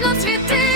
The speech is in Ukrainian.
вічно цвіти.